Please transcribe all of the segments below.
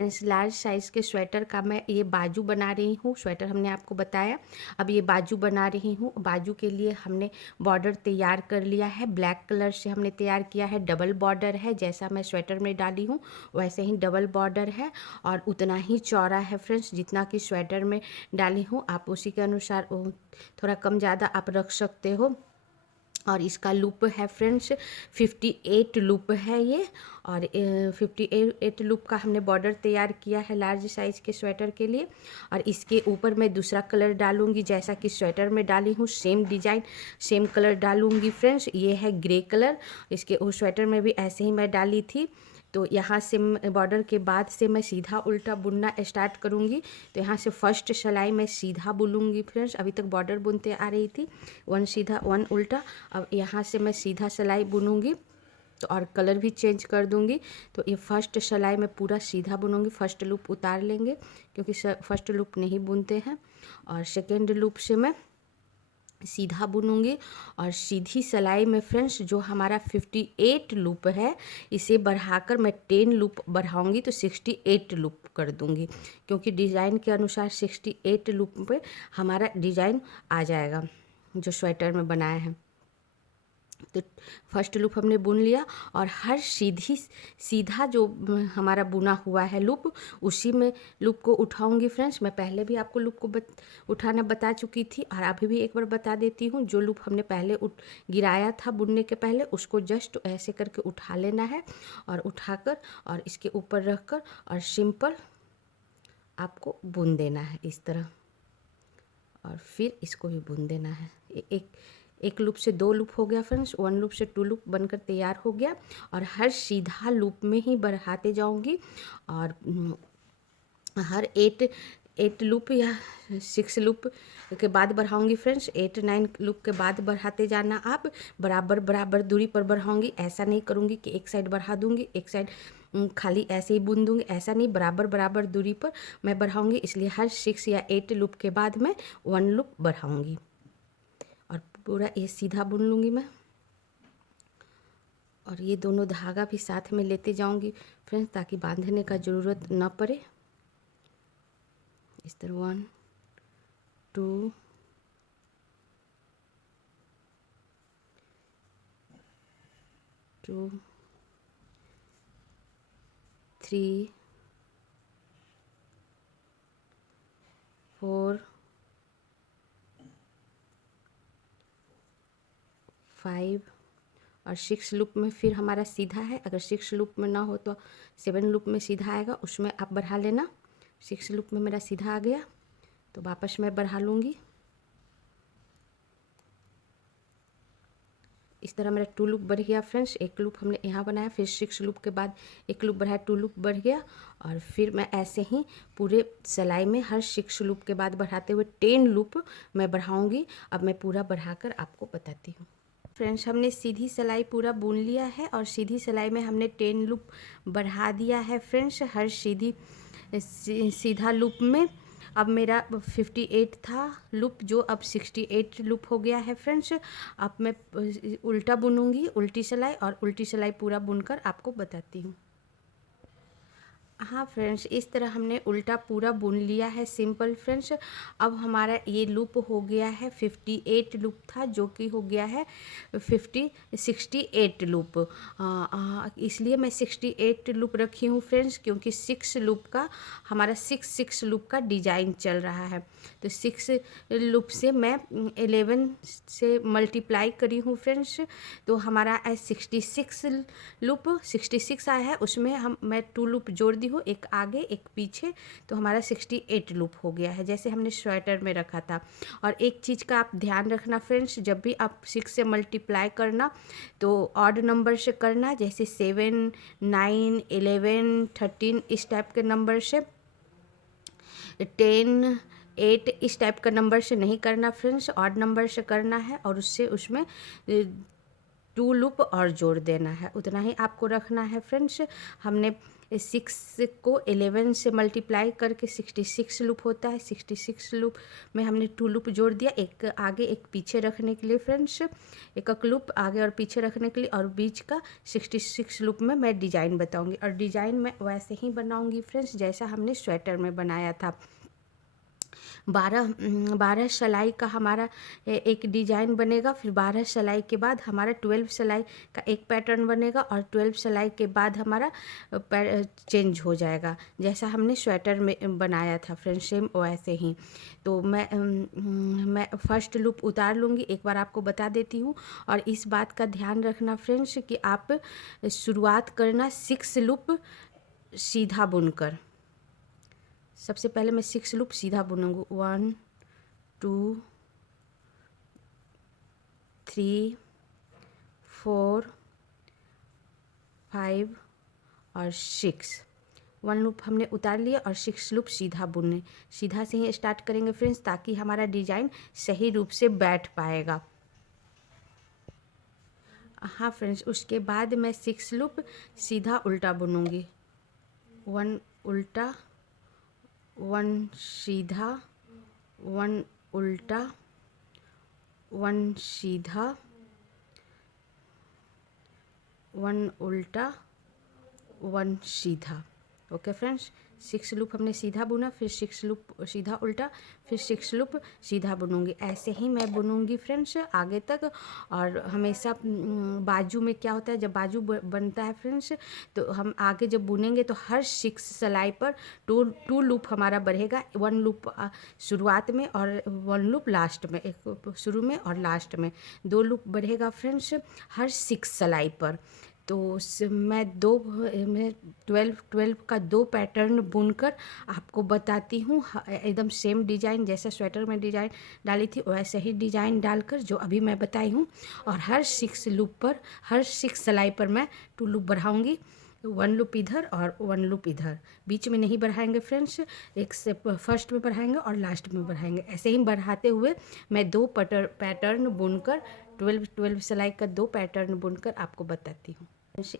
इस large size के sweater का मैं ये बाजू बना रही हूँ। स्वेटर हमने आपको बताया। अब ये बाजू बना रही हूँ। बाजू के लिए हमने बॉर्डर तैयार कर लिया है। ब्लैक कलर से हमने तैयार किया है। डबल बॉर्डर है, जैसा मैं स्वेटर में डाली हूँ वैसे ही डबल बॉर्डर है और उतना ही चौड़ा है फ्रेंड्स जितना कि स्वेटर में डाली हूँ। आप उसी के अनुसार थोड़ा कम ज़्यादा आप रख सकते हो। और इसका लूप है फ्रेंड्स 58 लूप है ये। और 58 लूप का हमने बॉर्डर तैयार किया है लार्ज साइज़ के स्वेटर के लिए। और इसके ऊपर मैं दूसरा कलर डालूंगी, जैसा कि स्वेटर में डाली हूँ सेम डिजाइन सेम कलर डालूंगी फ्रेंड्स। ये है ग्रे कलर। इसके उस स्वेटर में भी ऐसे ही मैं डाली थी। तो यहाँ से बॉर्डर के बाद से मैं सीधा उल्टा बुनना स्टार्ट करूँगी। तो यहाँ से फर्स्ट सिलाई मैं सीधा बुनूंगी फ्रेंड्स। अभी तक बॉर्डर बुनते आ रही थी, वन सीधा वन उल्टा। अब यहाँ से मैं सीधा सिलाई बुनूंगी तो और कलर भी चेंज कर दूंगी। तो ये फर्स्ट सिलाई में पूरा सीधा बुनूंगी। फर्स्ट लूप उतार लेंगे क्योंकि फर्स्ट लूप नहीं बुनते हैं। और सेकेंड लूप से मैं सीधा बुनूंगी। और सीधी सिलाई में फ्रेंड्स जो हमारा 58 लूप है इसे बढ़ाकर मैं 10 लूप बढ़ाऊंगी तो 68 लूप कर दूंगी, क्योंकि डिज़ाइन के अनुसार 68 लूप पे हमारा डिज़ाइन आ जाएगा जो स्वेटर में बनाया है। तो फर्स्ट लूप हमने बुन लिया और हर सीधा जो हमारा बुना हुआ है लूप उसी में लूप को उठाऊंगी फ्रेंड्स। मैं पहले भी आपको लूप को उठाना बता चुकी थी और अभी भी एक बार बता देती हूँ। जो लूप हमने पहले गिराया था बुनने के पहले उसको जस्ट ऐसे करके उठा लेना है और उठाकर और इसके ऊपर रखकर और सिंपल आपको बुन देना है इस तरह। और फिर इसको भी बुन देना है। एक लूप से 2 लूप हो गया फ्रेंड्स, 1 लूप से 2 लूप बनकर तैयार हो गया। और हर सीधा लूप में ही बढ़ाते जाऊंगी और हर 8 लूप या 6 लूप के बाद बढ़ाऊंगी फ्रेंड्स। 8-9 लूप के बाद बढ़ाते जाना आप। बराबर बराबर दूरी पर बढ़ाऊंगी। ऐसा नहीं करूंगी कि एक साइड बढ़ा दूंगी एक साइड खाली ऐसे ही बुन दूंगी, ऐसा नहीं। बराबर बराबर दूरी पर मैं बढ़ाऊंगी, इसलिए हर 6 या 8 लूप के बाद मैं 1 लूप बढ़ाऊंगी और पूरा ये सीधा बुन लूँगी मैं। और ये दोनों धागा भी साथ में लेते जाऊंगी फ्रेंड्स ताकि बांधने का ज़रूरत ना पड़े। इस तरह 1 2 2 3 4 5 और 6 लूप में फिर हमारा सीधा है। अगर 6 लूप में ना हो तो 7 लूप में सीधा आएगा, उसमें आप बढ़ा लेना। 6 लूप में मेरा सीधा आ गया तो वापस मैं बढ़ा लूँगी। इस तरह मेरा 2 लूप बढ़ गया फ्रेंड्स। एक लूप हमने यहाँ बनाया, फिर 6 लूप के बाद एक लूप बढ़ाया, 2 लूप बढ़ गया। और फिर मैं ऐसे ही पूरे सिलाई में हर 6 लूप के बाद बढ़ाते हुए 10 लूप मैं बढ़ाऊँगी। अब मैं पूरा बढ़ाकर आपको बताती हूँ। फ्रेंड्स हमने सीधी सिलाई पूरा बुन लिया है और सीधी सिलाई में हमने 10 लूप बढ़ा दिया है फ्रेंड्स। हर सीधा लूप में अब मेरा 58 था लूप जो अब 68 लूप हो गया है फ्रेंड्स। अब मैं उल्टा बुनूंगी, उल्टी सिलाई, और उल्टी सिलाई पूरा बुनकर आपको बताती हूँ। हाँ फ्रेंड्स, इस तरह हमने उल्टा पूरा बुन लिया है सिंपल फ्रेंड्स। अब हमारा ये लूप हो गया है 58 लूप था जो कि हो गया है 68 लूप। इसलिए मैं 68 लूप रखी हूँ फ्रेंड्स क्योंकि 6 लूप का हमारा 6 लूप का डिजाइन चल रहा है। तो 6 लूप से मैं 11 से मल्टीप्लाई करी हूँ फ्रेंड्स। तो हमारा 66 लूप 66 आया है, उसमें मैं 2 लूप जोड़ दी हूँ, एक आगे एक पीछे। तो हमारा 68 लूप हो गया है जैसे हमने स्वेटर में रखा था। और एक चीज़ का आप ध्यान रखना फ्रेंड्स, जब भी आप 6 से मल्टीप्लाई करना तो ऑड नंबर से करना, जैसे 7 9 11 13 इस टाइप के नंबर से, 10 8 इस टाइप का नंबर से नहीं करना फ्रेंड्स, ऑड नंबर से करना है। और उसमें 2 लूप और जोड़ देना है, उतना ही आपको रखना है फ्रेंड्स। हमने 6 को 11 से मल्टीप्लाई करके 66 लूप होता है। 66 लूप में हमने 2 लूप जोड़ दिया, एक आगे एक पीछे रखने के लिए फ्रेंड्स, एक लूप आगे और पीछे रखने के लिए, और बीच का 66 लूप में मैं डिज़ाइन बताऊंगी। और डिज़ाइन मैं वैसे ही बनाऊंगी फ्रेंड्स जैसा हमने स्वेटर में बनाया था। 12 सिलाई का हमारा एक डिज़ाइन बनेगा। फिर 12 सिलाई के बाद हमारा 12 सिलाई का एक पैटर्न बनेगा, और 12 सिलाई के बाद हमारा चेंज हो जाएगा जैसा हमने स्वेटर में बनाया था फ्रेंड्स, सेम वैसे ही। तो मैं फर्स्ट लूप उतार लूँगी, एक बार आपको बता देती हूँ। और इस बात का ध्यान रखना फ्रेंड्स कि आप शुरुआत करना 6 लूप सीधा बुनकर। सबसे पहले मैं 6 लूप सीधा बुनूंगी, 1 2 3 4 5 और 6। 1 लूप हमने उतार लिया और 6 लूप सीधा बुनने, सीधा से ही स्टार्ट करेंगे फ्रेंड्स, ताकि हमारा डिज़ाइन सही रूप से बैठ पाएगा। हाँ फ्रेंड्स, उसके बाद मैं 6 लूप सीधा उल्टा बुनूंगी, 1 उल्टा, 1 सीधा, 1 उल्टा, 1 सीधा, 1 उल्टा, 1 सीधा। ओके फ्रेंड्स, 6 लूप हमने सीधा बुना, फिर 6 लूप सीधा उल्टा, फिर 6 लूप सीधा बुनूंगी। ऐसे ही मैं बुनूंगी फ्रेंड्स आगे तक। और हमेशा बाजू में क्या होता है, जब बाजू बनता है फ्रेंड्स, तो हम आगे जब बुनेंगे तो हर 6 सिलाई पर 2 लूप हमारा बढ़ेगा। 1 लूप शुरुआत में और 1 लूप लास्ट में, एक शुरू में और लास्ट में 2 लूप बढ़ेगा फ्रेंड्स हर 6 सिलाई पर। तो मैं 12 का 2 पैटर्न बुनकर आपको बताती हूँ। एकदम सेम डिज़ाइन जैसा स्वेटर में डिज़ाइन डाली थी वैसे ही डिज़ाइन डालकर जो अभी मैं बताई हूँ। और हर 6 लूप पर, हर 6 सिलाई पर मैं 2 लूप बढ़ाऊँगी, 1 लूप इधर और 1 लूप इधर, बीच में नहीं बढ़ाएंगे फ्रेंड्स, एक से फर्स्ट में बढ़ाएंगे और लास्ट में बढ़ाएंगे। ऐसे ही बढ़ाते हुए मैं 2 पैटर्न बुनकर 12 सिलाई का 2 पैटर्न बुनकर आपको बताती हूँ।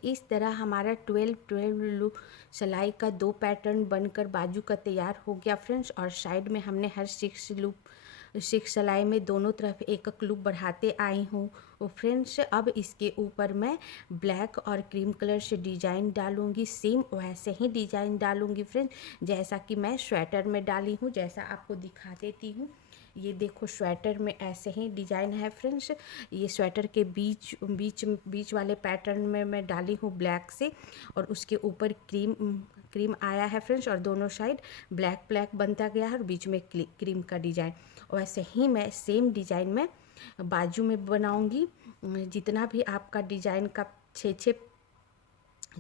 इस तरह हमारा 12 लूप सिलाई का 2 पैटर्न बनकर बाजू का तैयार हो गया फ्रेंड्स। और साइड में हमने हर 6 सिलाई में दोनों तरफ एक लूप बढ़ाते आई हूँ फ्रेंड्स। अब इसके ऊपर मैं ब्लैक और क्रीम कलर से डिज़ाइन डालूंगी, सेम वैसे ही डिज़ाइन डालूंगी फ्रेंड्स जैसा कि मैं स्वेटर में डाली हूँ, जैसा आपको दिखा देती हूँ। ये देखो स्वेटर में ऐसे ही डिज़ाइन है फ्रेंड्स। ये स्वेटर के बीच वाले पैटर्न में मैं डाली हूँ ब्लैक से, और उसके ऊपर क्रीम आया है फ्रेंड्स, और दोनों साइड ब्लैक बनता गया है और बीच में क्रीम का डिज़ाइन। वैसे ही मैं सेम डिज़ाइन में बाजू में बनाऊंगी। जितना भी आपका डिज़ाइन का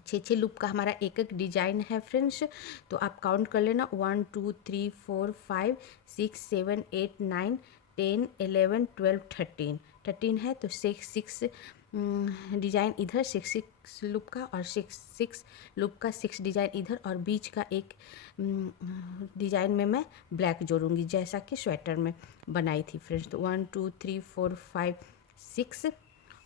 6 लूप का हमारा एक एक डिज़ाइन है फ्रेंड्स, तो आप काउंट कर लेना, 1 2 3 4 5 6 7 8 9 10 11 12 13 है। तो 6 डिज़ाइन इधर, 6 लूप का, और 6 लूप का 6 डिज़ाइन इधर, और बीच का एक डिज़ाइन में मैं ब्लैक जोड़ूंगी जैसा कि स्वेटर में बनाई थी फ्रेंड्स। तो 1 2 3 4 5 6,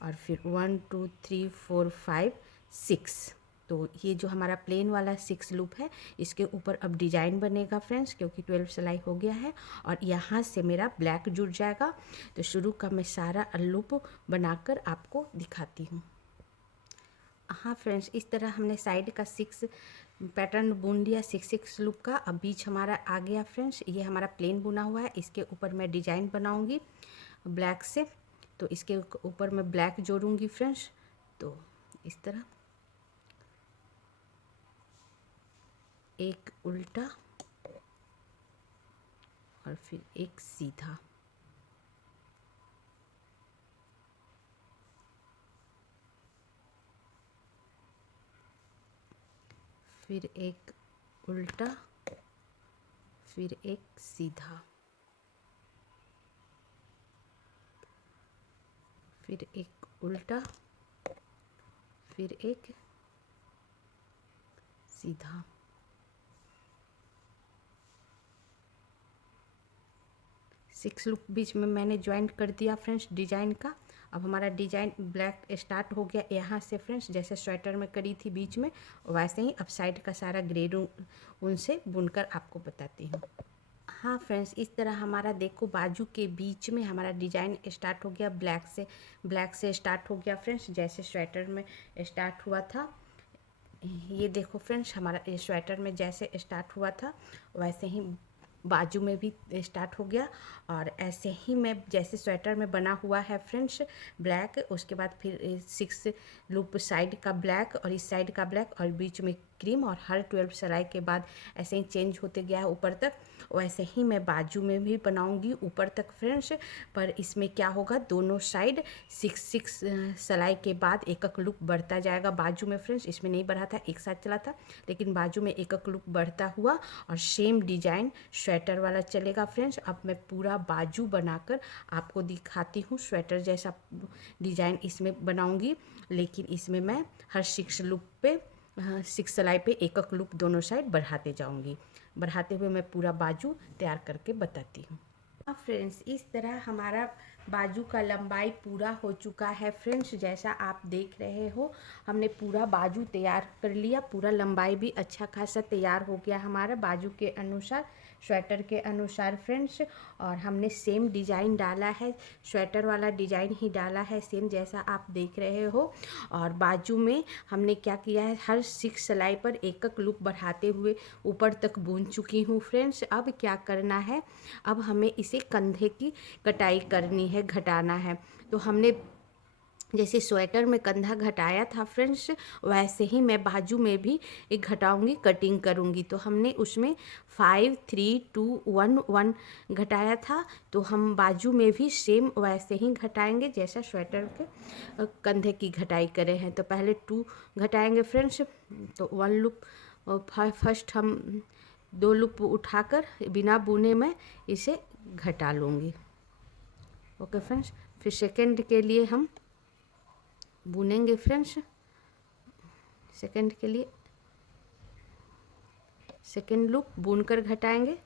और फिर 1 2 3 4 5 6। तो ये जो हमारा प्लेन वाला 6 लूप है, इसके ऊपर अब डिज़ाइन बनेगा फ्रेंड्स, क्योंकि 12 सिलाई हो गया है और यहाँ से मेरा ब्लैक जुड़ जाएगा। तो शुरू का मैं सारा लूप बनाकर आपको दिखाती हूँ। हाँ फ्रेंड्स, इस तरह हमने साइड का 6 पैटर्न बुन दिया 6 लूप का। अब बीच हमारा आ गया फ्रेंड्स, ये हमारा प्लेन बुना हुआ है, इसके ऊपर मैं डिज़ाइन बनाऊँगी ब्लैक से। तो इसके ऊपर मैं ब्लैक जोड़ूंगी फ्रेंड्स। तो इस तरह एक उल्टा और फिर एक सीधा, फिर एक उल्टा, फिर एक सीधा, फिर एक उल्टा, फिर एक सीधा। सिक्स लूप बीच में मैंने ज्वाइंट कर दिया फ्रेंड्स डिज़ाइन का। अब हमारा डिजाइन ब्लैक स्टार्ट हो गया यहाँ से फ्रेंड्स, जैसे स्वेटर में करी थी बीच में वैसे ही अब साइड का सारा ग्रे उनसे बुनकर आपको बताती हूँ। हाँ फ्रेंड्स, इस तरह हमारा देखो बाजू के बीच में हमारा डिजाइन स्टार्ट हो गया, ब्लैक से स्टार्ट हो गया फ्रेंड्स, जैसे स्वेटर में स्टार्ट हुआ था। ये देखो फ्रेंड्स, हमारा ये स्वेटर में जैसे स्टार्ट हुआ था वैसे ही बाजू में भी स्टार्ट हो गया। और ऐसे ही मैं जैसे स्वेटर में बना हुआ है फ्रेंड्स ब्लैक, उसके बाद फिर 6 लूप साइड का ब्लैक और इस साइड का ब्लैक और बीच में क्रीम, और हर 12 सिलाई के बाद ऐसे ही चेंज होते गया है ऊपर तक। वैसे ही मैं बाजू में भी बनाऊंगी ऊपर तक फ्रेंड्स, पर इसमें क्या होगा दोनों साइड 6 सिलाई के बाद एक एक लूप बढ़ता जाएगा बाजू में फ्रेंड्स। इसमें नहीं बढ़ा था, एक साथ चला था, लेकिन बाजू में एक एक लूप बढ़ता हुआ और सेम डिजाइन स्वेटर वाला चलेगा फ्रेंड्स। अब मैं पूरा बाजू बनाकर आपको दिखाती हूँ, स्वेटर जैसा डिजाइन इसमें बनाऊंगी, लेकिन इसमें मैं हर 6 लूप पे 6 सिलाई पे एक एक लूप दोनों साइड बढ़ाते जाऊंगी। बढ़ाते हुए मैं पूरा बाजू तैयार करके बताती हूँ। हाँ फ्रेंड्स, इस तरह हमारा बाजू का लंबाई पूरा हो चुका है फ्रेंड्स। जैसा आप देख रहे हो हमने पूरा बाजू तैयार कर लिया, पूरा लंबाई भी अच्छा खासा तैयार हो गया हमारा बाजू के अनुसार, स्वेटर के अनुसार फ्रेंड्स। और हमने सेम डिज़ाइन डाला है, स्वेटर वाला डिज़ाइन ही डाला है सेम जैसा आप देख रहे हो। और बाजू में हमने क्या किया है, हर 6 सिलाई पर एक एक लूप बढ़ाते हुए ऊपर तक बुन चुकी हूँ फ्रेंड्स। अब क्या करना है, अब हमें इसे कंधे की कटाई करनी है, घटाना है। तो हमने जैसे स्वेटर में कंधा घटाया था फ्रेंड्स वैसे ही मैं बाजू में भी एक घटाऊंगी, कटिंग करूंगी। तो हमने उसमें 5 3 2 1 1 घटाया था, तो हम बाजू में भी सेम वैसे ही घटाएंगे जैसा स्वेटर के कंधे की घटाई करे हैं। तो पहले 2 घटाएंगे फ्रेंड्स, तो 1 लूप फर्स्ट हम 2 लूप उठाकर बिना बुने में इसे घटा लूँगी। ओके फ्रेंड्स, फिर सेकंड के लिए हम बुनेंगे फ्रेंड्स। सेकंड के लिए सेकंड लूप बुनकर घटाएंगे,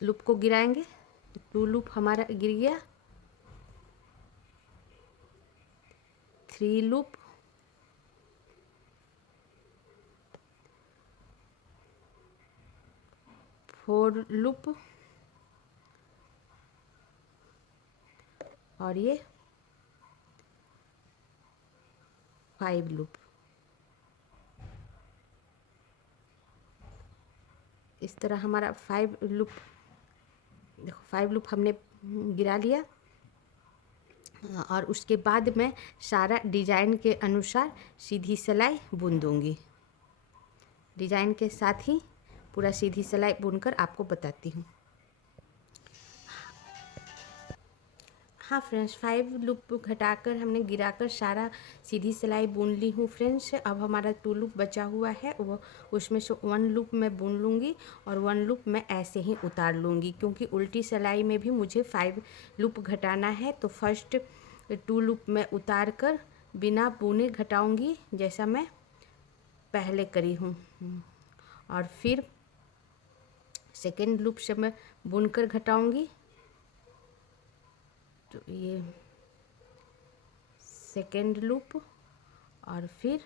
लूप को गिराएंगे, 2 लूप हमारा गिर गया, 3 लूप, 4 लूप और ये 5 लूप। इस तरह हमारा 5 लूप, देखो 5 लूप हमने गिरा लिया। और उसके बाद मैं सारा डिजाइन के अनुसार सीधी सिलाई बुन दूंगी, डिजाइन के साथ ही पूरा सीधी सिलाई बुनकर आपको बताती हूँ। हाँ फ्रेंड्स, 5 लूप घटाकर हमने गिराकर सारा सीधी सिलाई बुन ली हूँ फ्रेंड्स। अब हमारा 2 लूप बचा हुआ है, वो उसमें से 1 लूप मैं बुन लूँगी और 1 लूप मैं ऐसे ही उतार लूँगी, क्योंकि उल्टी सिलाई में भी मुझे 5 लूप घटाना है। तो फर्स्ट 2 लूप मैं उतार कर बिना बुने घटाऊँगी जैसा मैं पहले करी हूँ, और फिर सेकेंड लूप से मैं बुनकर घटाऊँगी। तो ये सेकेंड लूप और फिर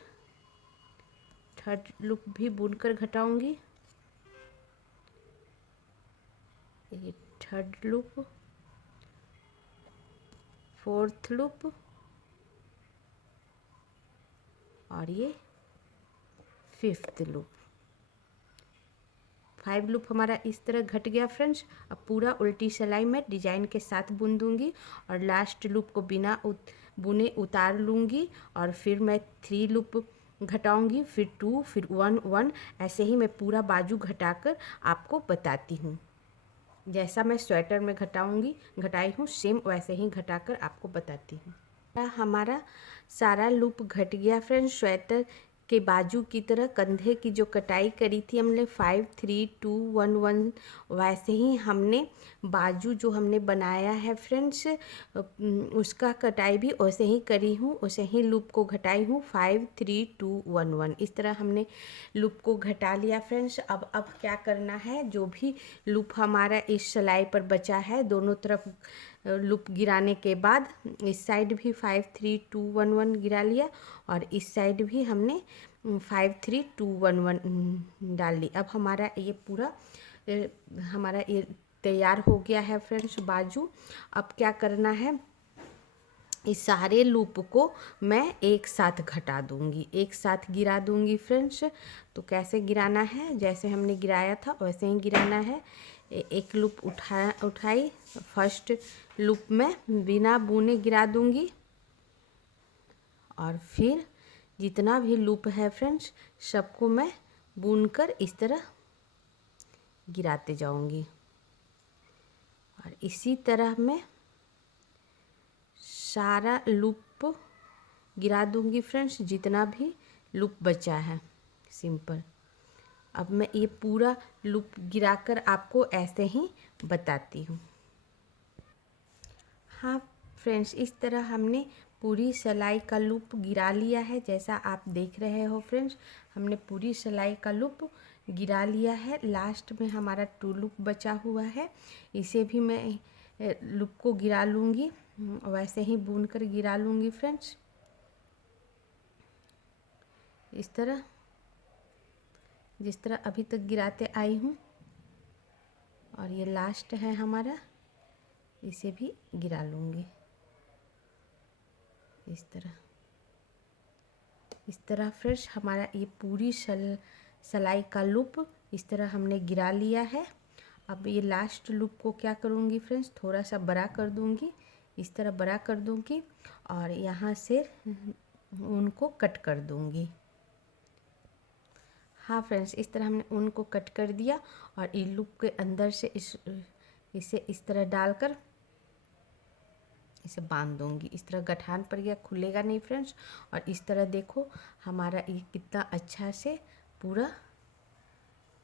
थर्ड लूप भी बुनकर घटाऊंगी, ये थर्ड लूप, फोर्थ लूप और ये 5th लूप। 5 लूप हमारा इस तरह घट गया फ्रेंड्स। अब पूरा उल्टी सिलाई में डिजाइन के साथ बुन दूंगी और लास्ट लूप को बिना बुने उतार लूँगी, और फिर मैं 3 लूप घटाऊंगी, फिर 2, फिर 1 1, ऐसे ही मैं पूरा बाजू घटाकर आपको बताती हूँ। जैसा मैं स्वेटर में घटाई हूँ सेम वैसे ही घटाकर आपको बताती हूँ। हमारा सारा लूप घट गया फ्रेंड्स। स्वेटर के बाजू की तरह कंधे की जो कटाई करी थी हमने 5 3 2 1 1, वैसे ही हमने बाजू जो हमने बनाया है फ्रेंड्स उसका कटाई भी वैसे ही करी हूँ, वैसे ही लूप को घटाई हूँ 5 3 2 1 1। इस तरह हमने लूप को घटा लिया फ्रेंड्स। अब क्या करना है, जो भी लूप हमारा इस सिलाई पर बचा है दोनों तरफ लूप गिराने के बाद इस साइड भी 5 3 2 1 1 गिरा लिया और इस साइड भी हमने 5 3 2 1 1 डाल ली। अब हमारा ये पूरा हमारा ये तैयार हो गया है फ्रेंड्स बाजू। अब क्या करना है, इस सारे लूप को मैं एक साथ घटा दूंगी, एक साथ गिरा दूंगी फ्रेंड्स। तो कैसे गिराना है, जैसे हमने गिराया था वैसे ही गिराना है। एक लूप उठाई, फर्स्ट लूप में बिना बुने गिरा दूंगी और फिर जितना भी लूप है फ्रेंड्स सबको मैं बुनकर इस तरह गिराते जाऊंगी और इसी तरह मैं सारा लूप गिरा दूंगी फ्रेंड्स, जितना भी लूप बचा है सिंपल। अब मैं ये पूरा लूप गिराकर आपको ऐसे ही बताती हूँ। हाँ फ्रेंड्स, इस तरह हमने पूरी सिलाई का लूप गिरा लिया है। जैसा आप देख रहे हो फ्रेंड्स, हमने पूरी सिलाई का लूप गिरा लिया है। लास्ट में हमारा 2 लूप बचा हुआ है, इसे भी मैं लूप को गिरा लूँगी, वैसे ही बुन कर गिरा लूँगी फ्रेंड्स, इस तरह जिस तरह अभी तक गिराते आई हूँ। और ये लास्ट है हमारा, इसे भी गिरा लूँगी इस तरह फ्रेंड्स। हमारा ये पूरी सिलाई का लूप इस तरह हमने गिरा लिया है। अब ये लास्ट लूप को क्या करूँगी फ्रेंड्स, थोड़ा सा बड़ा कर दूँगी, इस तरह बड़ा कर दूँगी और यहाँ से उनको कट कर दूँगी। हाँ फ्रेंड्स, इस तरह हमने ऊन को कट कर दिया और ये लूप के अंदर से इसे इस तरह डालकर इसे बांध दूंगी। इस तरह गठान पर गया, खुलेगा नहीं फ्रेंड्स। और इस तरह देखो हमारा ये कितना अच्छा से पूरा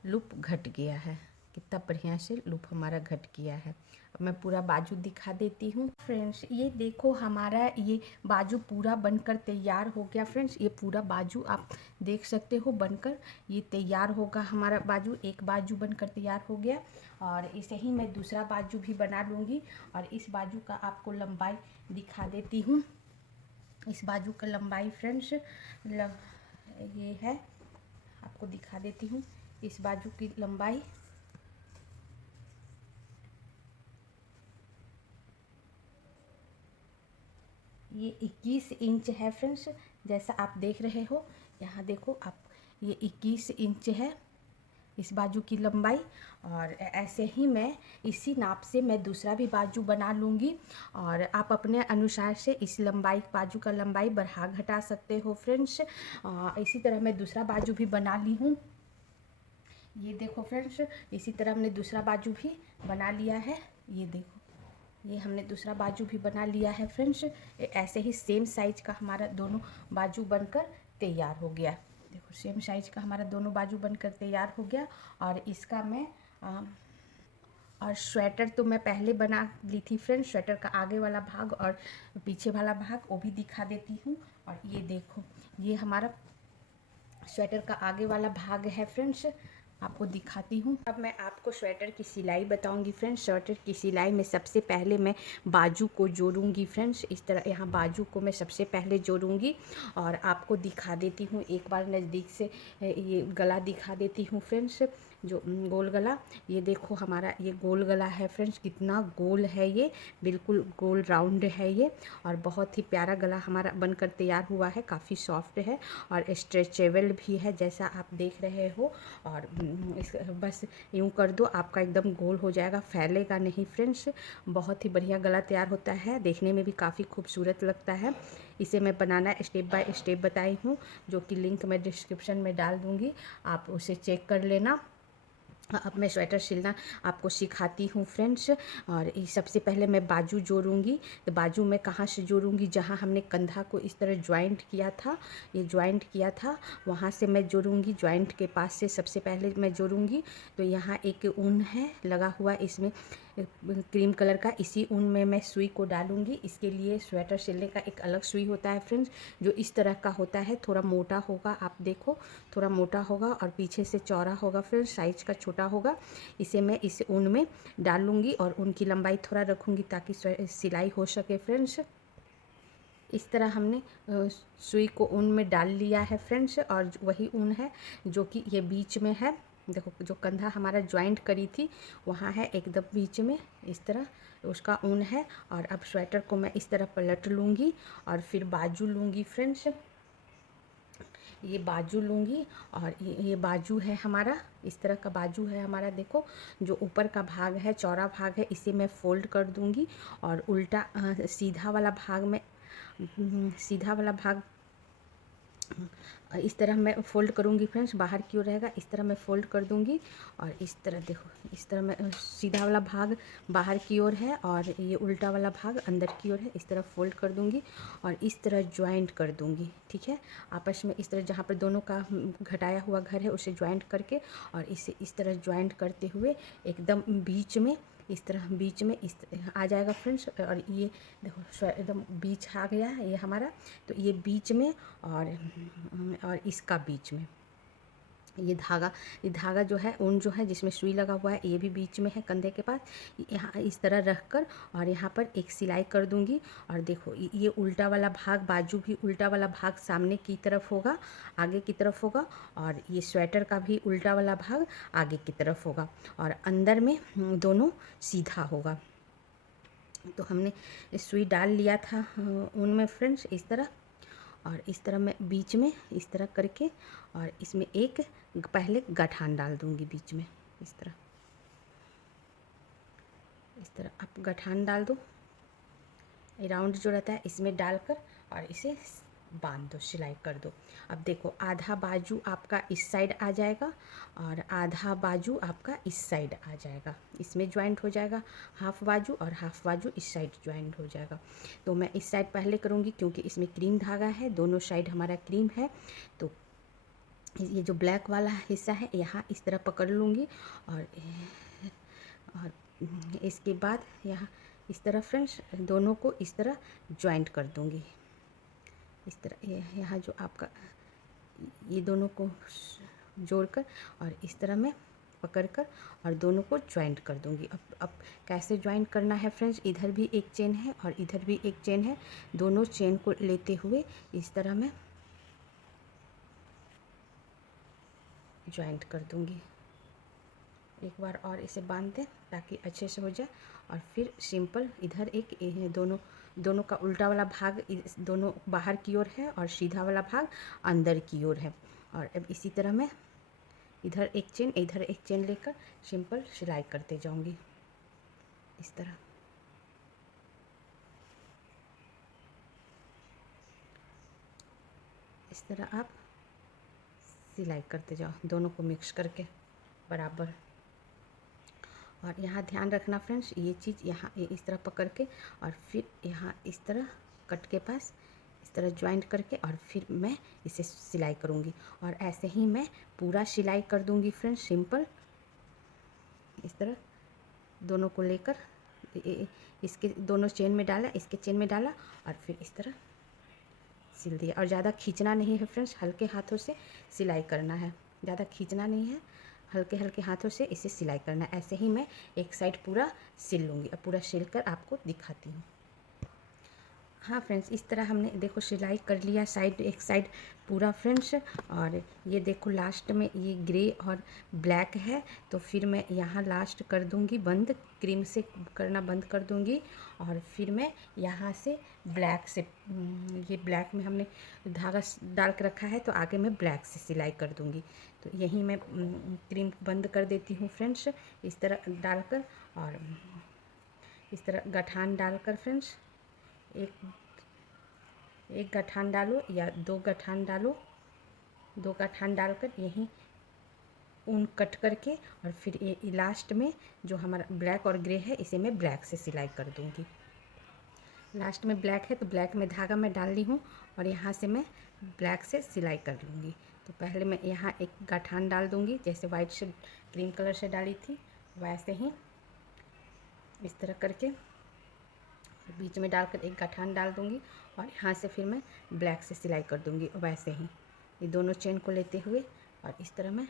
लूप घट गया है, कितना बढ़िया से लूप हमारा घट गया है। अब मैं पूरा बाजू दिखा देती हूँ फ्रेंड्स। ये देखो हमारा ये बाजू पूरा बनकर तैयार हो गया फ्रेंड्स। ये पूरा बाजू आप देख सकते हो बनकर ये तैयार होगा हमारा बाजू। एक बाजू बनकर तैयार हो गया और इसे ही मैं दूसरा बाजू भी बना लूँगी। और इस बाजू का आपको लंबाई दिखा देती हूँ। इस बाजू का लंबाई फ्रेंड्स ये है, आपको दिखा देती हूँ। इस बाजू की लंबाई ये 21 इंच है फ्रेंड्स। जैसा आप देख रहे हो, यहाँ देखो आप, ये 21 इंच है इस बाजू की लंबाई। और ऐसे ही मैं इसी नाप से मैं दूसरा भी बाजू बना लूँगी और आप अपने अनुसार से इस लंबाई बाजू का लंबाई बढ़ा घटा सकते हो फ्रेंड्स। इसी तरह मैं दूसरा बाजू भी बना ली हूँ। ये देखो फ्रेंड्स, इसी तरह हमने दूसरा बाजू भी बना लिया है। ये देखो, ये हमने दूसरा बाजू भी बना लिया है फ्रेंड्स। ऐसे ही सेम साइज का हमारा दोनों बाजू बनकर तैयार हो गया। देखो सेम साइज का हमारा दोनों बाजू बनकर तैयार हो गया। और इसका मैं और स्वेटर तो मैं पहले बना ली थी फ्रेंड्स। स्वेटर का आगे वाला भाग और पीछे वाला भाग वो भी दिखा देती हूँ। और ये देखो, ये हमारा स्वेटर का आगे वाला भाग है फ्रेंड्स, आपको दिखाती हूँ। अब मैं आपको स्वेटर की सिलाई बताऊंगी फ्रेंड्स। स्वेटर की सिलाई में सबसे पहले मैं बाजू को जोड़ूंगी फ्रेंड्स। इस तरह यहाँ बाजू को मैं सबसे पहले जोड़ूंगी और आपको दिखा देती हूँ। एक बार नज़दीक से ये गला दिखा देती हूँ फ्रेंड्स, जो गोल गला। ये देखो हमारा ये गोल गला है फ्रेंड्स, कितना गोल है ये, बिल्कुल गोल राउंड है ये। और बहुत ही प्यारा गला हमारा बनकर तैयार हुआ है, काफ़ी सॉफ्ट है और स्ट्रेचेबल भी है, जैसा आप देख रहे हो। और इस बस यूँ कर दो, आपका एकदम गोल हो जाएगा, फैलेगा नहीं फ्रेंड्स। बहुत ही बढ़िया गला तैयार होता है, देखने में भी काफ़ी खूबसूरत लगता है। इसे मैं बनाना स्टेप बाय स्टेप बताई हूँ, जो कि लिंक मैं डिस्क्रिप्शन में डाल दूँगी, आप उसे चेक कर लेना। अब मैं स्वेटर सिलना आपको सिखाती हूँ फ्रेंड्स। और सबसे पहले मैं बाजू जोड़ूंगी। तो बाजू में कहाँ से जोड़ूंगी, जहाँ हमने कंधा को इस तरह ज्वाइंट किया था, ये ज्वाइंट किया था, वहाँ से मैं जोड़ूंगी। ज्वाइंट के पास से सबसे पहले मैं जोड़ूंगी। तो यहाँ एक ऊन है लगा हुआ, इसमें क्रीम कलर का, इसी ऊन में मैं सुई को डालूंगी। इसके लिए स्वेटर सिलने का एक अलग सुई होता है फ्रेंड्स, जो इस तरह का होता है, थोड़ा मोटा होगा, आप देखो थोड़ा मोटा होगा और पीछे से चौड़ा होगा फ्रेंड्स, साइज का छोटा होगा। इसे मैं इस ऊन में डालूंगी और ऊन की लंबाई थोड़ा रखूँगी ताकि सिलाई हो सके फ्रेंड्स। इस तरह हमने सुई को ऊन में डाल लिया है फ्रेंड्स, और वही ऊन है जो कि ये बीच में है। देखो जो कंधा हमारा ज्वाइंट करी थी वहाँ है एकदम बीच में, इस तरह उसका ऊन है। और अब स्वेटर को मैं इस तरह पलट लूँगी और फिर बाजू लूँगी फ्रेंड्स, ये बाजू लूँगी। और ये बाजू है हमारा, इस तरह का बाजू है हमारा। देखो जो ऊपर का भाग है, चौड़ा भाग है, इसे मैं फोल्ड कर दूँगी और उल्टा सीधा वाला भाग में सीधा वाला भाग इस तरह मैं फ़ोल्ड करूँगी फ्रेंड्स, बाहर की ओर रहेगा, इस तरह मैं फ़ोल्ड कर दूँगी। और इस तरह देखो, इस तरह मैं सीधा वाला भाग बाहर की ओर है और ये उल्टा वाला भाग अंदर की ओर है, इस तरह फ़ोल्ड कर दूँगी और इस तरह ज्वाइंट कर दूँगी। ठीक है, आपस में इस तरह जहाँ पर दोनों का घटाया हुआ घर है उसे ज्वाइंट करके और इसे इस तरह ज्वाइंट करते हुए एकदम बीच में, इस तरह बीच में इस आ जाएगा फ्रेंड्स। और ये देखो एकदम बीच आ गया है ये हमारा, तो ये बीच में और इसका बीच में ये धागा जो है, ऊन जो है जिसमें सुई लगा हुआ है, ये भी बीच में है कंधे के पास। यहाँ इस तरह रख कर और यहाँ पर एक सिलाई कर दूँगी। और देखो ये उल्टा वाला भाग, बाजू भी उल्टा वाला भाग सामने की तरफ होगा, आगे की तरफ होगा। और ये स्वेटर का भी उल्टा वाला भाग आगे की तरफ होगा और अंदर में दोनों सीधा होगा। तो हमने सुई डाल लिया था ऊन में फ्रेंड्स, इस तरह। और इस तरह मैं बीच में इस तरह करके और इसमें एक पहले गठान डाल दूँगी बीच में, इस तरह आप गठान डाल दो, राउंड जो रहता है इसमें डालकर और इसे बांध दो, सिलाई कर दो। अब देखो आधा बाजू आपका इस साइड आ जाएगा और आधा बाजू आपका इस साइड आ जाएगा, इसमें ज्वाइंट हो जाएगा हाफ बाजू, और हाफ बाजू इस साइड ज्वाइंट हो जाएगा। तो मैं इस साइड पहले करूँगी क्योंकि इसमें क्रीम धागा है, दोनों साइड हमारा क्रीम है। तो ये जो ब्लैक वाला हिस्सा है यहाँ इस तरह पकड़ लूँगी और इसके बाद यहाँ इस तरह फ्रेंड्स दोनों को इस तरह ज्वाइंट कर दूँगी। इस तरह यहाँ जो आपका ये दोनों को जोड़कर और इस तरह मैं पकड़कर और दोनों को ज्वाइंट कर दूँगी। अब कैसे ज्वाइंट करना है फ्रेंड्स, इधर भी एक चेन है और इधर भी एक चेन है, दोनों चेन को लेते हुए इस तरह मैं ज्वाइंट कर दूँगी। एक बार और इसे बांध दें ताकि अच्छे से हो जाए। और फिर सिंपल इधर एक दोनों का उल्टा वाला भाग दोनों बाहर की ओर है और सीधा वाला भाग अंदर की ओर है। और अब इसी तरह मैं इधर एक चेन लेकर सिंपल सिलाई करते जाऊंगी, इस तरह। इस तरह आप सिलाई करते जाओ दोनों को मिक्स करके बराबर। और यहाँ ध्यान रखना फ्रेंड्स, ये चीज़ यहाँ इस तरह पकड़ के और फिर यहाँ इस तरह कट के पास इस तरह ज्वाइंट करके और फिर मैं इसे सिलाई करूँगी। और ऐसे ही मैं पूरा सिलाई कर दूँगी फ्रेंड्स, सिंपल इस तरह दोनों को लेकर इसके दोनों चेन में डाला, इसके चेन में डाला और फिर इस तरह सिल दिया। और ज़्यादा खींचना नहीं है फ्रेंड्स, हल्के हाथों से सिलाई करना है, ज़्यादा खींचना नहीं है, हल्के हल्के हाथों से इसे सिलाई करना है। ऐसे ही मैं एक साइड पूरा सिल लूँगी। अब पूरा सिल कर आपको दिखाती हूँ। हाँ फ्रेंड्स, इस तरह हमने देखो सिलाई कर लिया साइड, एक साइड पूरा फ्रेंड्स। और ये देखो लास्ट में ये ग्रे और ब्लैक है, तो फिर मैं यहाँ लास्ट कर दूँगी बंद, क्रीम से करना बंद कर दूँगी। और फिर मैं यहाँ से ब्लैक से ये ब्लैक में हमने धागा डाल के रखा है, तो आगे मैं ब्लैक से सिलाई कर दूँगी। तो यहीं मैं क्रीम बंद कर देती हूँ फ्रेंड्स, इस तरह डालकर। और इस तरह गठान डालकर फ्रेंड्स एक गठान डालो या दो गठान डालो, दो गठान डालकर यहीं ऊन कट करके और फिर ये लास्ट में जो हमारा ब्लैक और ग्रे है इसे मैं ब्लैक से सिलाई कर दूँगी। लास्ट में ब्लैक है तो ब्लैक में धागा मैं डाल ली हूँ और यहाँ से मैं ब्लैक से सिलाई कर लूँगी। तो पहले मैं यहाँ एक गठान डाल दूँगी, जैसे वाइट से क्रीम कलर से डाली थी वैसे ही इस तरह करके बीच में डालकर एक गठान डाल दूँगी और यहाँ से फिर मैं ब्लैक से सिलाई कर दूँगी। वैसे ही ये दोनों चेन को लेते हुए और इस तरह मैं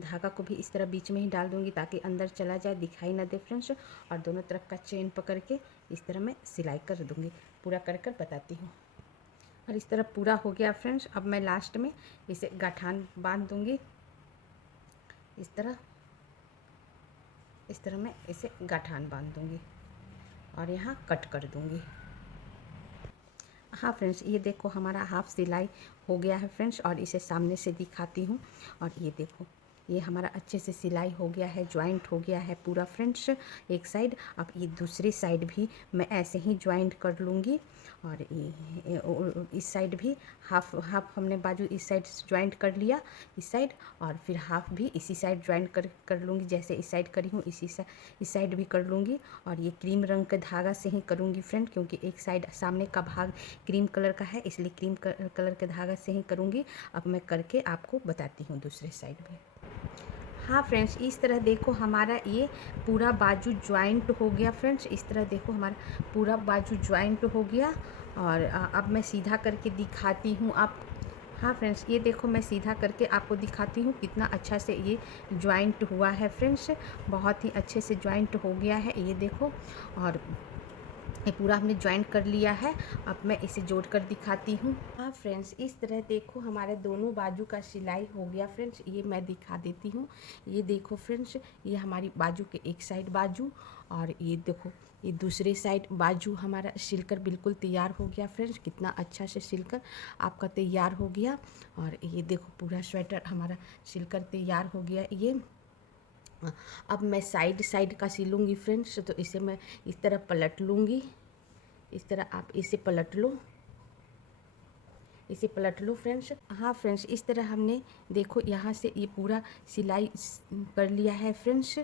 धागा को भी इस तरह बीच में ही डाल दूँगी ताकि अंदर चला जाए, दिखाई ना दे फ्रेंड्स। और दोनों तरफ का चेन पकड़ के इस तरह मैं सिलाई कर दूँगी। पूरा कर कर बताती हूँ। और इस तरह पूरा हो गया फ्रेंड्स। अब मैं लास्ट में इसे गठान बांध दूँगी। इस तरह मैं इसे गठान बांध दूँगी और यहाँ कट कर दूँगी। हाँ फ्रेंड्स, ये देखो हमारा हाफ सिलाई हो गया है फ्रेंड्स। और इसे सामने से दिखाती हूँ। और ये देखो, ये हमारा अच्छे से सिलाई हो गया है, जॉइंट हो गया है पूरा फ्रेंड्स एक साइड। अब ये दूसरी साइड भी मैं ऐसे ही जॉइंट कर लूँगी। और इस साइड भी हाफ हाफ हमने बाजू इस साइड जॉइंट कर लिया इस साइड, और फिर हाफ भी इसी साइड जॉइंट कर लूँगी। जैसे इस साइड करी हूँ इस साइड भी कर लूँगी। और ये क्रीम रंग के धागा से ही करूँगी फ्रेंड, क्योंकि एक साइड सामने का भाग क्रीम कलर का है, इसलिए क्रीम कलर के धागा से ही करूँगी। अब मैं करके आपको बताती हूँ दूसरे साइड भी। हाँ फ्रेंड्स, इस तरह देखो हमारा ये पूरा बाजू ज्वाइंट हो गया फ्रेंड्स। इस तरह देखो हमारा पूरा बाजू ज्वाइंट हो गया। और अब मैं सीधा करके दिखाती हूँ आप। हाँ फ्रेंड्स, ये देखो मैं सीधा करके आपको दिखाती हूँ कितना अच्छा से ये ज्वाइंट हुआ है फ्रेंड्स। बहुत ही अच्छे से ज्वाइंट हो गया है ये देखो। और ये पूरा हमने ज्वाइंट कर लिया है। अब मैं इसे जोड़ कर दिखाती हूँ। हाँ फ्रेंड्स, इस तरह देखो हमारे दोनों बाजू का सिलाई हो गया फ्रेंड्स। ये मैं दिखा देती हूँ। ये देखो फ्रेंड्स, ये हमारी बाजू के एक साइड बाजू, और ये देखो ये दूसरे साइड बाजू हमारा सिलकर बिल्कुल तैयार हो गया फ्रेंड्स। कितना अच्छा से सिलकर आपका तैयार हो गया। और ये देखो पूरा स्वेटर हमारा सिलकर तैयार हो गया। ये अब मैं साइड का सिलूँगी फ्रेंड्स। तो इसे मैं इस तरह पलट लूँगी। इस तरह आप इसे पलट लो, इसे पलट लो फ्रेंड्स। हाँ फ्रेंड्स, इस तरह हमने देखो यहाँ से ये पूरा सिलाई कर लिया है फ्रेंड्स।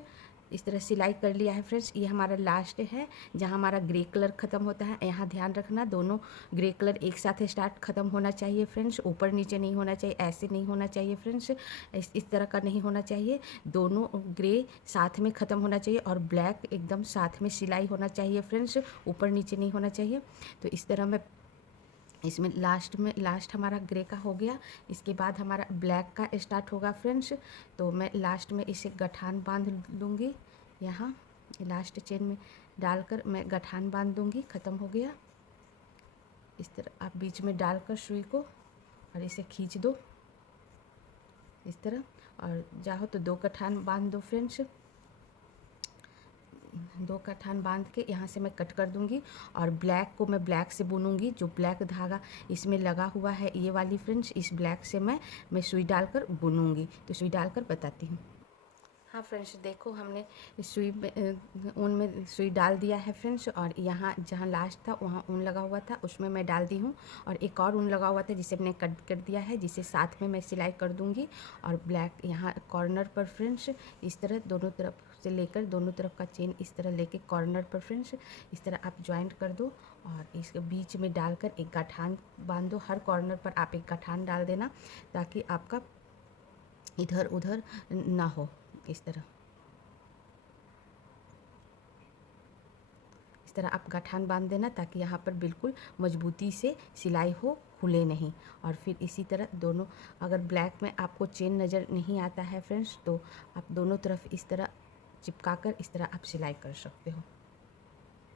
इस तरह सिलाई कर लिया है फ्रेंड्स। ये हमारा लास्ट है जहाँ हमारा ग्रे कलर ख़त्म होता है। यहाँ ध्यान रखना, दोनों ग्रे कलर एक साथ स्टार्ट ख़त्म होना चाहिए फ्रेंड्स। ऊपर नीचे नहीं होना चाहिए, ऐसे नहीं होना चाहिए फ्रेंड्स। इस तरह का नहीं होना चाहिए। दोनों ग्रे साथ में ख़त्म होना चाहिए और ब्लैक एकदम साथ में सिलाई होना चाहिए फ्रेंड्स। ऊपर नीचे नहीं होना चाहिए। तो इस तरह मैं इसमें लास्ट हमारा ग्रे का हो गया। इसके बाद हमारा ब्लैक का स्टार्ट होगा फ्रेंड्स। तो मैं लास्ट में इसे गठान बांध लूँगी। यहाँ लास्ट चेन में डालकर मैं गठान बांध दूँगी। ख़त्म हो गया। इस तरह आप बीच में डालकर सुई को और इसे खींच दो इस तरह। और चाहो तो 2 गठान बांध दो फ्रेंड्स। 2 गठान बांध के यहाँ से मैं कट कर दूँगी। और ब्लैक को मैं ब्लैक से बुनूँगी। जो ब्लैक धागा इसमें लगा हुआ है ये वाली फ्रेंड्स, इस ब्लैक से मैं सुई डालकर बुनूँगी। तो सुई डालकर बताती हूँ। हाँ फ्रेंड्स, देखो हमने सुई में ऊन में सुई डाल दिया है फ्रेंड्स। और यहाँ जहाँ लास्ट था वहाँ ऊन लगा हुआ था, उसमें मैं डाल दी हूँ। और एक और ऊन लगा हुआ था जिसे मैंने कट कर दिया है, जिसे साथ में मैं सिलाई कर दूँगी। और ब्लैक यहाँ कॉर्नर पर फ्रेंड्स इस तरह दोनों तरफ से लेकर दोनों तरफ का चेन इस तरह लेके कॉर्नर पर फ्रेंड्स इस तरह आप ज्वाइंट कर दो। और इसके बीच में डालकर एक गठान बांध दो। हर कॉर्नर पर आप एक गठान डाल देना ताकि आपका इधर उधर ना हो। इस तरह तरह आप गठान बांध देना ताकि यहाँ पर बिल्कुल मजबूती से सिलाई हो, खुले नहीं। और फिर इसी तरह दोनों, अगर ब्लैक में आपको चेन नज़र नहीं आता है फ्रेंड्स तो आप दोनों तरफ इस तरह चिपका कर इस तरह आप सिलाई कर सकते हो।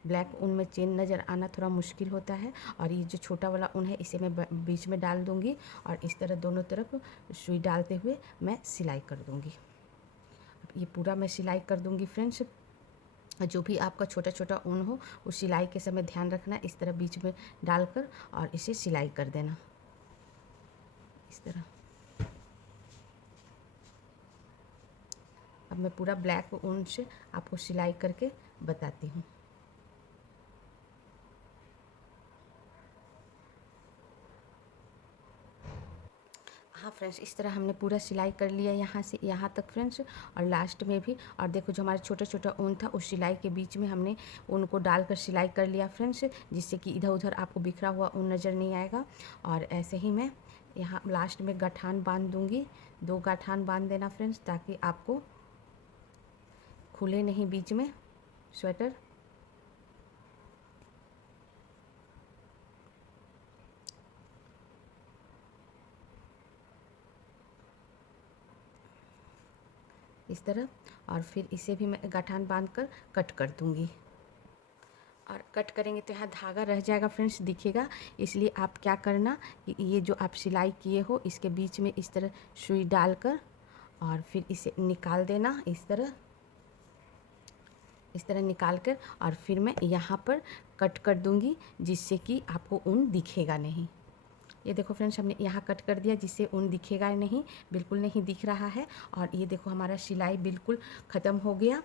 ब्लैक ऊन में चेन नज़र आना थोड़ा मुश्किल होता है। और ये जो छोटा वाला ऊन है इसे मैं बीच में डाल दूँगी और इस तरह दोनों तरफ सुई डालते हुए मैं सिलाई कर दूँगी। ये पूरा मैं सिलाई कर दूँगी फ्रेंड्स। जो भी आपका छोटा छोटा ऊन हो उस सिलाई के समय ध्यान रखना, इस तरह बीच में डालकर और इसे सिलाई कर देना इस तरह। अब मैं पूरा ब्लैक ऊन से आपको सिलाई करके बताती हूँ। हाँ फ्रेंड्स, इस तरह हमने पूरा सिलाई कर लिया यहाँ से यहाँ तक फ्रेंड्स, और लास्ट में भी। और देखो जो हमारा छोटा छोटा ऊन था उस सिलाई के बीच में हमने ऊन को डालकर सिलाई कर लिया फ्रेंड्स, जिससे कि इधर उधर आपको बिखरा हुआ ऊन नज़र नहीं आएगा। और ऐसे ही मैं यहाँ लास्ट में गठान बांध दूँगी। 2 गठान बांध देना फ्रेंड्स ताकि आपको खुले नहीं बीच में स्वेटर। इस तरह, और फिर इसे भी मैं गठान बांध कर कट कर दूँगी। और कट करेंगे तो यहाँ धागा रह जाएगा फ्रेंड्स, दिखेगा। इसलिए आप क्या करना कि ये जो आप सिलाई किए हो इसके बीच में इस तरह सुई डालकर और फिर इसे निकाल देना इस तरह निकाल कर, और फिर मैं यहाँ पर कट कर दूँगी जिससे कि आपको ऊन दिखेगा नहीं। ये देखो फ्रेंड्स, हमने यहाँ कट कर दिया जिससे ऊन दिखेगा नहीं, बिल्कुल नहीं दिख रहा है। और ये देखो हमारा सिलाई बिल्कुल ख़त्म हो गया।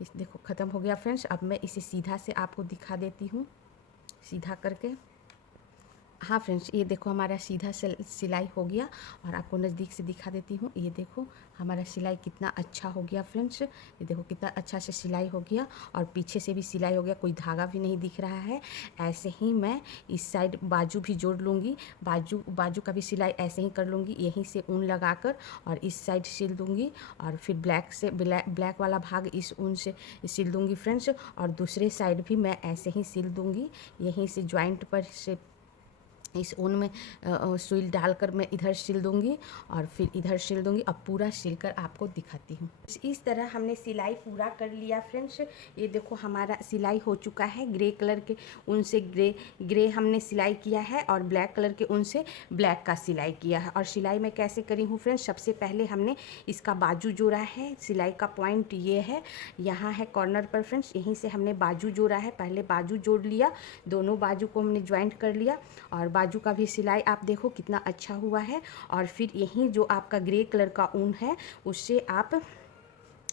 इस देखो ख़त्म हो गया फ्रेंड्स। अब मैं इसे सीधा से आपको दिखा देती हूँ, सीधा करके। हाँ फ्रेंड्स, ये देखो हमारा सीधा सिलाई हो गया, और आपको नज़दीक से दिखा देती हूँ। ये देखो हमारा सिलाई कितना अच्छा हो गया फ्रेंड्स। ये देखो कितना अच्छा से सिलाई हो गया, और पीछे से भी सिलाई हो गया, कोई धागा भी नहीं दिख रहा है। ऐसे ही मैं इस साइड बाजू भी जोड़ लूँगी, बाजू का भी सिलाई ऐसे ही कर लूँगी, यहीं से ऊन लगाकर और इस साइड सिल दूँगी, और फिर ब्लैक वाला भाग इस ऊन से सिल दूँगी फ्रेंड्स। और दूसरे साइड भी मैं ऐसे ही सिल दूँगी, यहीं से जॉइंट पर से इस ऊन में सुई डालकर मैं इधर सिल दूंगी और फिर इधर सिल दूंगी। अब पूरा सिलकर आपको दिखाती हूँ। इस तरह हमने सिलाई पूरा कर लिया फ्रेंड्स। ये देखो हमारा सिलाई हो चुका है। ग्रे कलर के ऊन से ग्रे हमने सिलाई किया है, और ब्लैक कलर के ऊन से ब्लैक का सिलाई किया है। और सिलाई मैं कैसे करी हूँ फ्रेंड्स, सबसे पहले हमने इसका बाजू जोड़ा है। सिलाई का पॉइंट ये है, यहाँ है कॉर्नर पर फ्रेंड्स, यहीं से हमने बाजू जोड़ा है। पहले बाजू जोड़ लिया, दोनों बाजू को हमने ज्वाइंट कर लिया, और बाजू का भी सिलाई आप देखो कितना अच्छा हुआ है। और फिर यहीं जो आपका ग्रे कलर का ऊन है उससे आप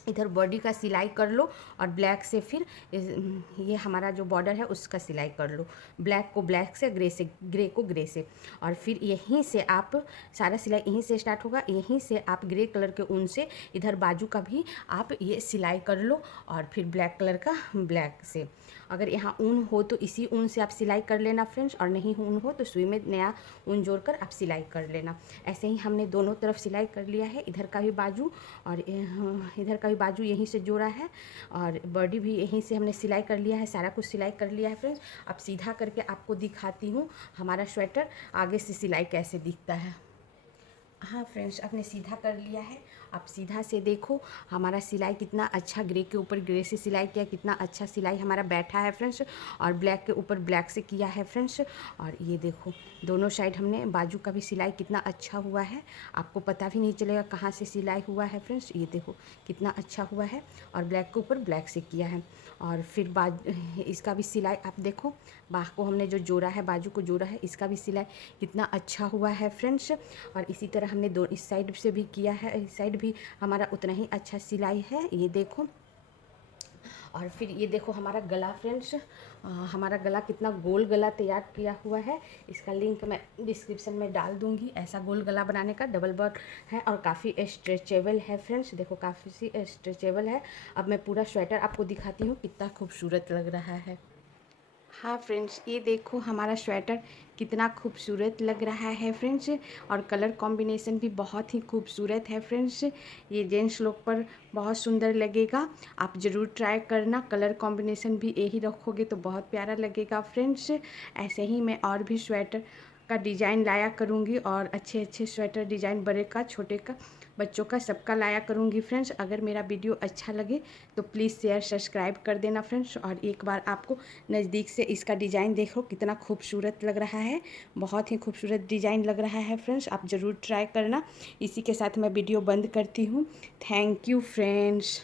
इधर बॉडी का सिलाई कर लो, और ब्लैक से फिर ये हमारा जो बॉर्डर है उसका सिलाई कर लो। ब्लैक को ब्लैक से, ग्रे को ग्रे से, और फिर यहीं से आप सारा सिलाई यहीं से स्टार्ट होगा। यहीं से आप ग्रे कलर के ऊन से इधर बाजू का भी आप ये सिलाई कर लो, और फिर ब्लैक कलर का ब्लैक से। अगर यहाँ ऊन हो तो इसी ऊन से आप सिलाई कर लेना फ्रेंड्स, और नहीं ऊन हो तो सुई में नया ऊन जोड़कर आप सिलाई कर लेना। ऐसे ही हमने दोनों तरफ सिलाई कर लिया है, इधर का भी बाजू और इधर का भी बाजू यहीं से जोड़ा है, और बॉडी भी यहीं से हमने सिलाई कर लिया है। सारा कुछ सिलाई कर लिया है फ्रेंड्स। अब सीधा करके आपको दिखाती हूँ हमारा स्वेटर आगे से सिलाई कैसे दिखता है। हाँ फ्रेंड्स, आपने सीधा कर लिया है। आप सीधा से देखो हमारा सिलाई कितना अच्छा, ग्रे के ऊपर ग्रे से सिलाई किया, कितना अच्छा सिलाई हमारा बैठा है फ्रेंड्स, और ब्लैक के ऊपर ब्लैक से किया है फ्रेंड्स। और ये देखो दोनों साइड हमने बाजू का भी सिलाई कितना अच्छा हुआ है, आपको पता भी नहीं चलेगा कहाँ से सिलाई हुआ है फ्रेंड्स। ये देखो कितना अच्छा हुआ है, और ब्लैक के ऊपर ब्लैक से किया है। और फिर इसका भी सिलाई आप देखो, बाह को हमने जो जोड़ा है, बाजू को जोड़ा है, इसका भी सिलाई कितना अच्छा हुआ है फ्रेंड्स। और इसी तरह हमने इस साइड से भी किया है, इस साइड भी हमारा उतना ही अच्छा सिलाई है। ये देखो, और फिर ये देखो हमारा गला फ्रेंड्स, हमारा गला कितना गोल गला तैयार किया हुआ है। इसका लिंक मैं डिस्क्रिप्शन में डाल दूंगी। ऐसा गोल गला बनाने का डबल बॉट है, और काफ़ी स्ट्रेचेबल है फ्रेंड्स। देखो काफ़ी स्ट्रेचेबल है। अब मैं पूरा स्वेटर आपको दिखाती हूँ कितना खूबसूरत लग रहा है। हाँ फ्रेंड्स, ये देखो हमारा स्वेटर कितना खूबसूरत लग रहा है फ्रेंड्स, और कलर कॉम्बिनेशन भी बहुत ही खूबसूरत है फ्रेंड्स। ये जेंट्स लोग पर बहुत सुंदर लगेगा, आप ज़रूर ट्राई करना। कलर कॉम्बिनेशन भी यही रखोगे तो बहुत प्यारा लगेगा फ्रेंड्स। ऐसे ही मैं और भी स्वेटर का डिज़ाइन लाया करूँगी, और अच्छे अच्छे स्वेटर डिज़ाइन, बड़े का छोटे का बच्चों का सबका लाया करूँगी फ्रेंड्स। अगर मेरा वीडियो अच्छा लगे तो प्लीज़ शेयर सब्सक्राइब कर देना फ्रेंड्स। और एक बार आपको नज़दीक से इसका डिज़ाइन देखो कितना खूबसूरत लग रहा है, बहुत ही खूबसूरत डिज़ाइन लग रहा है फ्रेंड्स। आप ज़रूर ट्राई करना। इसी के साथ मैं वीडियो बंद करती हूँ। Thank you friends.